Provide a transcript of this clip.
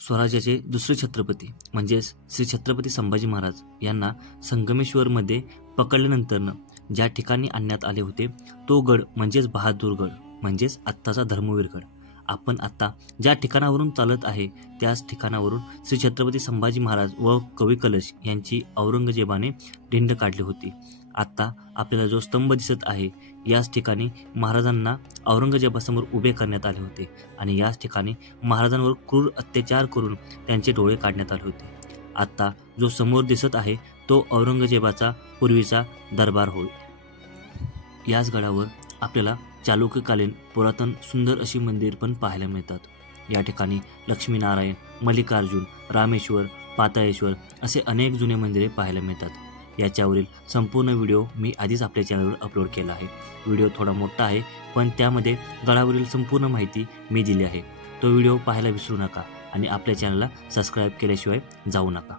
स्वराज्याचे दुसरे छत्रपती म्हणजेच श्री छत्रपती संभाजी महाराज यांना संगमेश्वरमध्ये पकडल्यानंतर ज्या ठिकाणी आणण्यात आले होते तो गड म्हणजेच बहादूरगड म्हणजेच आत्ताचा धर्मवीरगड। आपण आत्ता ज्या ठिकाणावरून चालत आहे त्याच ठिकाणावरून श्री छत्रपती संभाजी महाराज व कवी कलश यांची औरंगजेबाने ढिंड काढली होती। आत्ता आपल्याला जो स्तंभ दिसत आहे याच ठिकाणी महाराजांना औरंगजेबासमोर उभे करण्यात आले होते आणि याच ठिकाणी महाराजांवर क्रूर अत्याचार करून त्यांचे डोळे काढण्यात आले होते। आत्ता जो समोर दिसत आहे तो औरंगजेबाचा पूर्वीचा दरबार होय। याच गडावर आपल्याला चालुक्यकालीन पुरातन सुंदर अशी मंदिर पण पाहायला मिळतात। या ठिकाणी लक्ष्मीनारायण, मल्लिकार्जुन, रामेश्वर, पाताळेश्वर असे अनेक जुने मंदिरे पाहायला मिळतात। याच्यावरील संपूर्ण व्हिडिओ मी आधीच आपल्या चॅनलवर अपलोड केला आहे। व्हिडिओ थोडा मोठा आहे पण त्यामध्ये गडावरील संपूर्ण माहिती मी दिली आहे। तो व्हिडिओ पाहायला विसरू नका आणि आपल्या चॅनलला सबस्क्राईब केल्याशिवाय जाऊ नका।